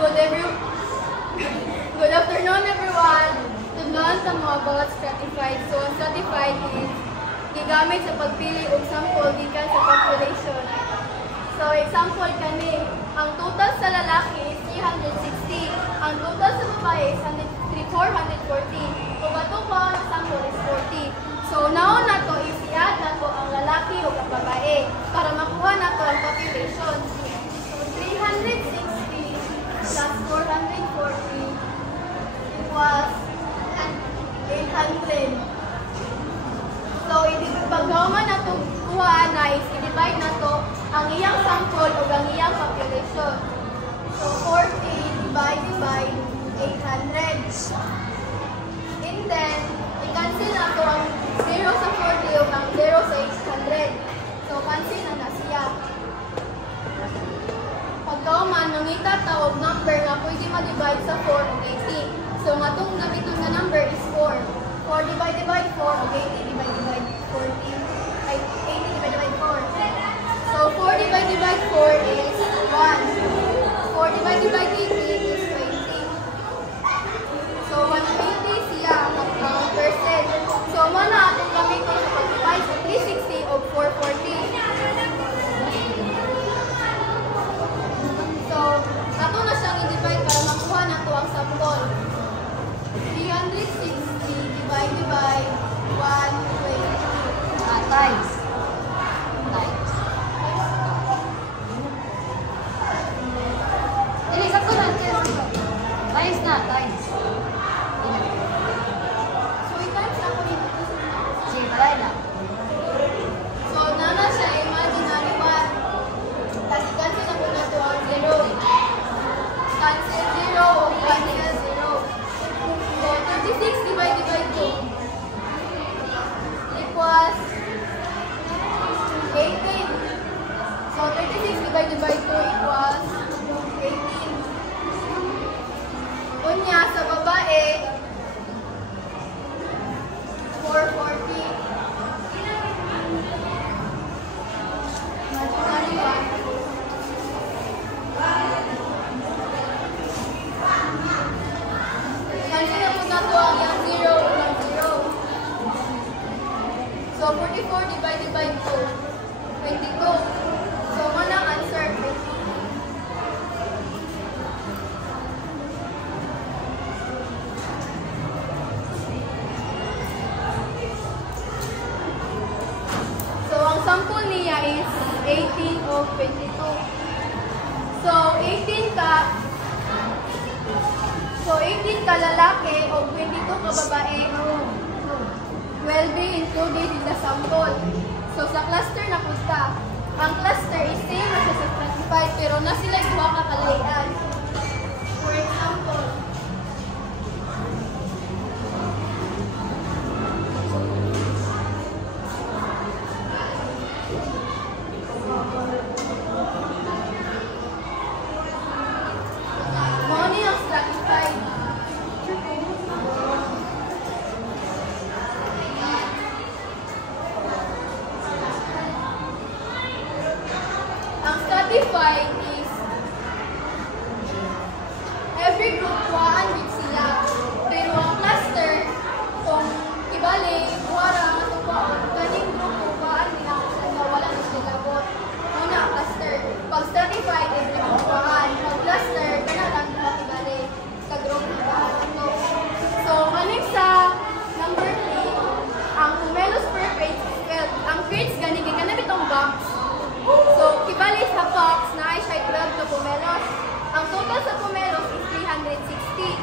Good, good afternoon, everyone. Tundaan sa mga about stratified. So, ang stratified is gigamit sa pagpili og sample gikan sa population. So, example kani, ang total sa lalaki is 360. Ang total sa babae is 440. Kung ato ba ang sample is 40. So, naon na to is i-add na to ang lalaki o ang babae para makuha na to ang population. So, 360 plus 440 equals 800. So, paggawa na to kuha na is i-divide na to ang iyang sample o ang iyang population. So, 40 divided by 800. And then, i-cancel na to ang 0 sa 40 o ang 0 sa 800. So, cancel na siya. Pagkauman, nangita tawag number na pwede ma-divide sa 4 o 80. So, nga itong nabitong na number is 4. 4 divided by 4 o 80 divided by 40. Ay, 80 divided by 4. So, 4 divided by 4 is 1. 4 divided by 80 is 20. So, 180 siya ang percent. So, mana atong gamiton sa pag-divide sa 360 o 440. So, ato na siyang i-divide para makuha na to ang sample. 360 divided by 120. Times. Dili, sakto na. Times na, times. So, i-times na ko dito. Sige, balay na. So, nana siya imaginary 1. Tapos, cancel na po na to ang 0. Cancel 0 o cancel 0. So, 36 divided by 2 equals 18. So, 36 divided by 2 equals 18. Unya, sa babae, 440. Imaginary 1. Cancel na po na to ang yung 0 o yung 0. So, 44 divided by 2, 22. So, manang answer, 22. So, ang sample niya is 18 of 22. So, 18 ka lalaki o 22 ka babae will be included in the sample. So, sa cluster na punta. Ang cluster is same as sa stratified pero na sila duha ka kalayan. For example, money ang stratified. Ang stratified is every group kuhaan with sila. Pero ang cluster, kung ibali, kuwara ang atukuhaan, galing group kuhaan nila kasi wala na sila bot. Muna ang cluster. Pag stratified, every group kuhaan. Pag cluster, kana lang ibali sa group kuhaan. So, kaning sa number 3, ang Pumelos per crate is 12. Ang crates ganing ganun itong box. So, kibali sa box na ay siya 12 na pumelos. Ang total sa pumelos is 360.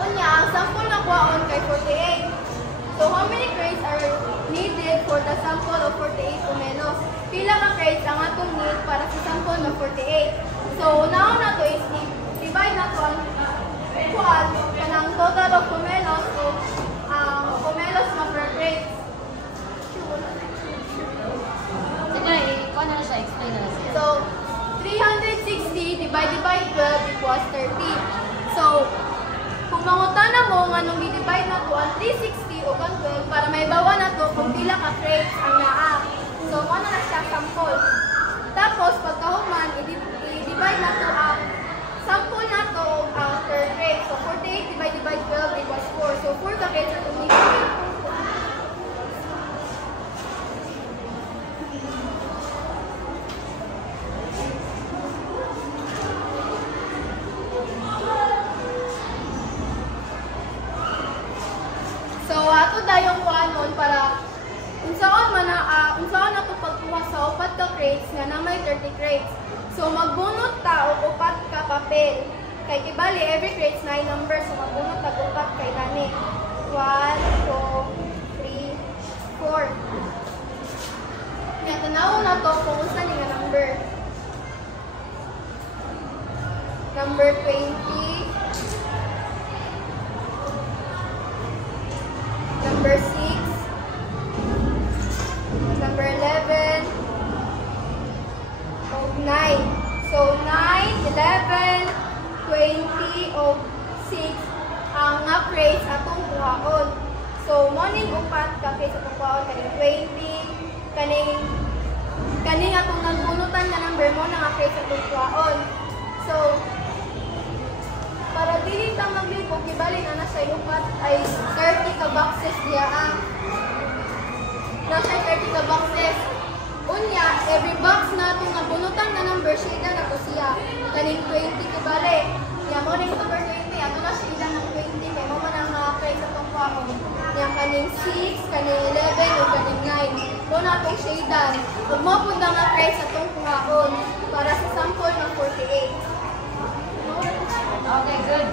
Unya, ang sample na kuhaon kay 48. So, how many crates are needed for the sample of 48 pumelos? Pila ka crates ang atong need para sa sample ng 48? So, now na to is divide na to ang kuhaan kanang total of pumelos o ang pumelos na per crate. Sige, ikaw na siya. Explain na siya. So, 360 divided by 12 equals 30. So, kung mangutana mo nga nung i-divide na to ang 360 o ang 12 para may bawa na to kung pila ka crates ang naa. So, ano na siya sample. Tapos, pagkahuman, i-divide na to ang sample na 4 ka crates atong giveaway. So, ato dayong kuanon para unsaon na to pagkuha sa 4 ka crates nga na may 30 crates. So, magbunot ta og 4 ka papel. Kay kibali every crates na number, so magbunot ta og 4 kay gani. 1, 2, 3, 4. Nya tanawon na to kung unsa ni nga number. Number 20. Number 6, number 11, og 9. So, 9, 11, 20, og 6 ang nga crates atong kuhaon. So, morning upat ka crates atong kuhaon, kaning 20, kaning atong nagbunutan nga number mo na nga crates atong kuhaon. So, para dili ta maglibog, gibali na sa upat ay 30 ka boxes diya nasa 30 ka boxes. Unya, every box na itong nabunutan na number, shida na to siya. Kaning 20 kibali. Yan mo rin number 20, ato na shida ng 20, kaya mo man ang crates atong kuhaon. Yan kaning 6, kaning 11, o kaning 9. Doon na itong shadan. Huwag mo po na nga crates atong kuhaon para sa sample ng 48. Okay, good.